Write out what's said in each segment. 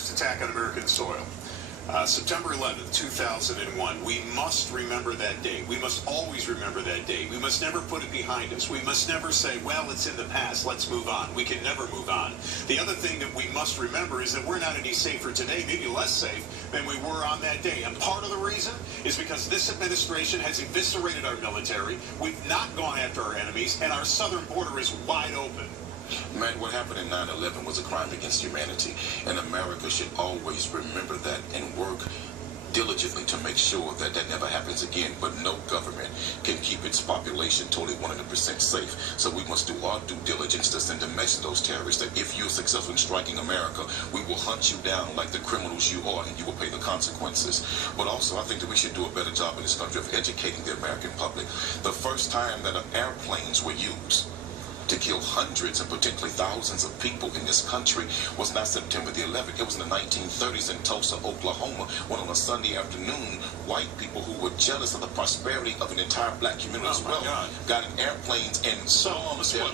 terrorist attack on American soil. September 11th, 2001. We must remember that date. We must always remember that date. We must never put it behind us. We must never say, well, it's in the past, let's move on. We can never move on. The other thing that we must remember is that we're not any safer today, maybe less safe than we were on that day. And part of the reason is because this administration has eviscerated our military. We've not gone after our enemies, and our southern border is wide open. Man, what happened in 9/11 was a crime against humanity, and America should always remember that and work diligently to make sure that that never happens again. But no government can keep its population totally 100% safe. So we must do our due diligence to send a message to those terrorists that if you're successful in striking America, we will hunt you down like the criminals you are, and you will pay the consequences. But also, I think that we should do a better job in this country of educating the American public. The first time that airplanes were used to kill hundreds and potentially thousands of people in this country was not September the 11th. It was in the 1930s in Tulsa, Oklahoma, when on a Sunday afternoon, white people who were jealous of the prosperity of an entire black community as well got in airplanes and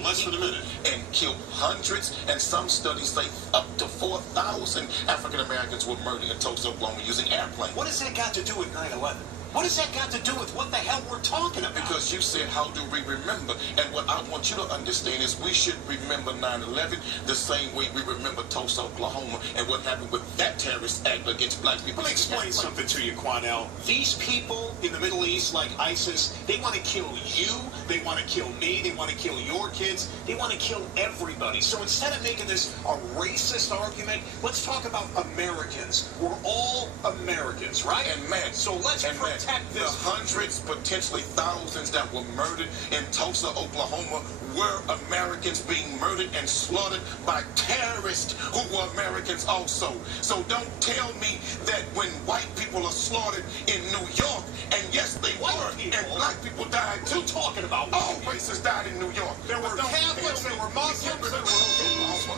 less than a minute and killed hundreds, and some studies say up to 4,000 African Americans were murdered in Tulsa, Oklahoma using airplanes. What has that got to do with 9/11? What has that got to do with what the hell we're talking about? Because you said, how do we remember? And what I want you to understand is we should remember 9/11 the same way we remember Tulsa, Oklahoma, and what happened with that terrorist act against black people. Let me explain something to you, Quanell. These people in the Middle East, like ISIS, they want to kill you, they want to kill me, they want to kill your kids, they want to kill everybody. So instead of making this a racist argument, let's talk about Americans. We're all Americans, right? And man, so let's protect the this. hundreds, potentially thousands that were murdered in Tulsa, Oklahoma, were Americans being murdered and slaughtered by terrorists who were Americans also. So don't tell me that when white people are slaughtered in New York, and yes, they were, and black people died too. What are you talking about? All races died in New York. There were Catholics, there were Muslims,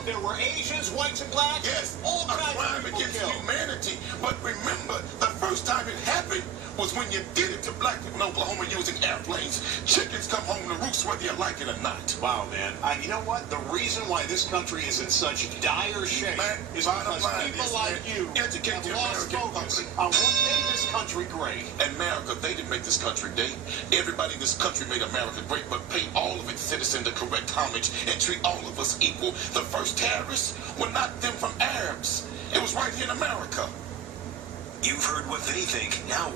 there were Asians, whites and blacks. Yes, all a kinds crime of people against killed. humanity. But remember, the first time it happened was when you did it to black people in Oklahoma using airplanes. Chickens come home to roost whether you like it or not. Wow, man. You know what? The reason why this country is in such dire shape is because people like you educate the have lost American focus public on what made this country great. America, they didn't make this country great. Everybody in this country made America great, but pay all of its citizens the correct homage and treat all of us equal. The first terrorists were not them from Arabs. It was right here in America. You've heard what they think. Now